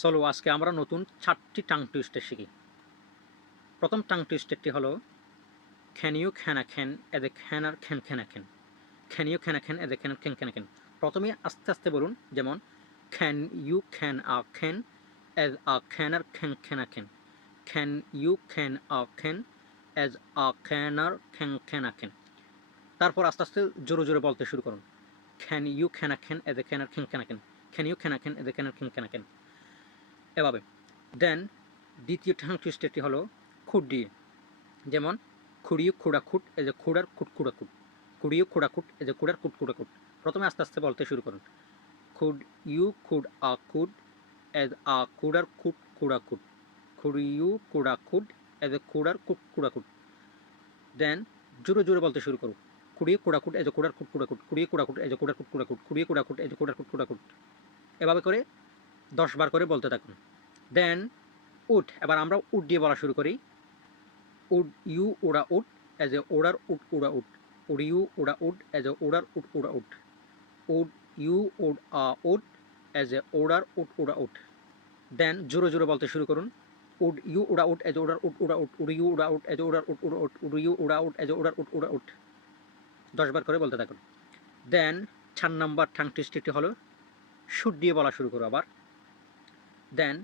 চলো আজকে আমরা নতুন 4টি টাং টুইস্টার শিখি। প্রথম টাং টুইস্টারটি হলো can you can a can as a canner can can a can. Can you can a can as a canner can can a can. প্রথমে আস্তে আস্তে বলুন, যেমন can you can a can as a canner can can a can. Can you can a can as a canner can can a can. তারপর আস্তে আস্তে জোরে জোরে বলতে শুরু করুন, can you can a can as a canner can can a can. Can you can a can as a canner can can a can, এভাবে। Then দ্বিতীয় টাং টুইস্টারটি হলো খুঁট দিয়ে, যেমন খুঁড়িয়ে খোঁড়া খুঁট এজ এ খোঁড়ার খুঁট খুঁড়া খুঁট। খুঁড়িয়ে খোঁড়া খুঁট এজ এ খোঁড়ার খুঁট খুঁড়া খুঁট। প্রথমে আস্তে আস্তে বলতে শুরু করুন, খুড ইউ খুড আ খুড এজ আ খোঁড়ার খুঁট খুঁড়া খুঁট। খুঁড়িউ খোঁড়া খুঁট এজ এ খোঁড়ার খুঁট খুঁড়া খুঁট। দেন জোরে জোরে বলতে শুরু করুন, খুঁড়িয়ে খোঁড়া খুঁট এজ এ খোঁড়ার খুঁট খুঁড়া খুঁট। খুঁড়িয়ে খোঁড়া খুঁট এজ এ খোঁড়ার খুঁট খুঁড়া খুঁট। খুঁড়িয়ে খোঁড়া খুঁট এজ এ খোঁড়ার খুঁট খুঁড়া খুঁট। এভাবে করে 10 বার করে বলতে থাকুন। দেন উঠ, এবার আমরা উঠ দিয়ে বলা শুরু করি। উড ইউ ওড়া উঠ এজ এ ওড়ার উট উড়া উঠ। উড ইউ ওড়া উঠ এজ এ ওড়ার উট উড়া উঠ। উড ইউ উড আ উঠ এজ এ ওড়ার উট উড়া উঠ। দেন জোরে জোরে বলতে শুরু করুন, উড ইউ উড়া উঠ এজ এ ওড়ার উট উড়া উঠ। উড ইউ উড়া উঠ এজ এ ওড়ার উট উড়া উঠ। উড ইউ উড়া উঠ এজ এ ওড়ার উট উড়া উঠ। 10 বার করে বলতে থাকুন। দেন 4 নম্বর টাং টুইস্টারটি হলো শুট দিয়ে বলা শুরু করো আবার। দেন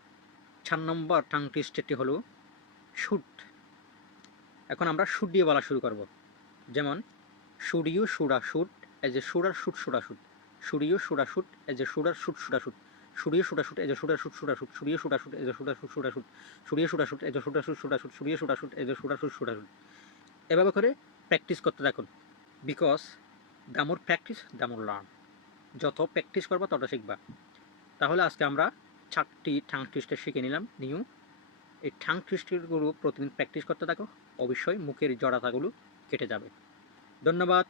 4 নম্বর টাং টুইস্টারটি হলো শুট। এখন আমরা শুট দিয়ে বলা শুরু করব, যেমন সুরিয় সুরা শুট এজ এ সুরার শুট সুরা শুট। সুরিয় সুরা শুট এজ এ সুরার শুট সুরা শুট। সুরিয় সুরা শুট এজ এ সুরার শুট সুরা শুট। সুরিয় সুরা শুট এজ এ সুরার শুট সুরা শুট। সুরিয় সুরা শুট এজ এ সুরার শুট সুরা শুট। সুরিয় সুরা শুট এজ এ সুরার শুট সুরা শুট। এভাবে করে প্র্যাকটিস করতে থাকুন, because the more practice the more learn. যত প্র্যাকটিস করবা তত শিখবা। তাহলে আজকে আমরা 4টি টাং টুইস্টার শিখে নিলাম নিউ। এই টাং টুইস্টারগুলো প্রতিদিন প্র্যাকটিস করতে থাকো, অবশ্যই মুখের জড়তাগুলো কেটে যাবে। ধন্যবাদ।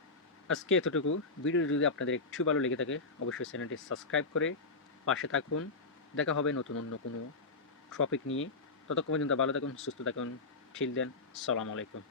আজকে এতটুকু। ভিডিও যদি আপনাদের একটু ভালো লেগে থাকে অবশ্যই চ্যানেলটি সাবস্ক্রাইব করে পাশে থাকুন। দেখা হবে নতুন অন্য কোনো টপিক নিয়ে। ততক্ষণ পর্যন্ত ভালো থাকুন, সুস্থ থাকুন। টিল দেন, আসসালামু আলাইকুম।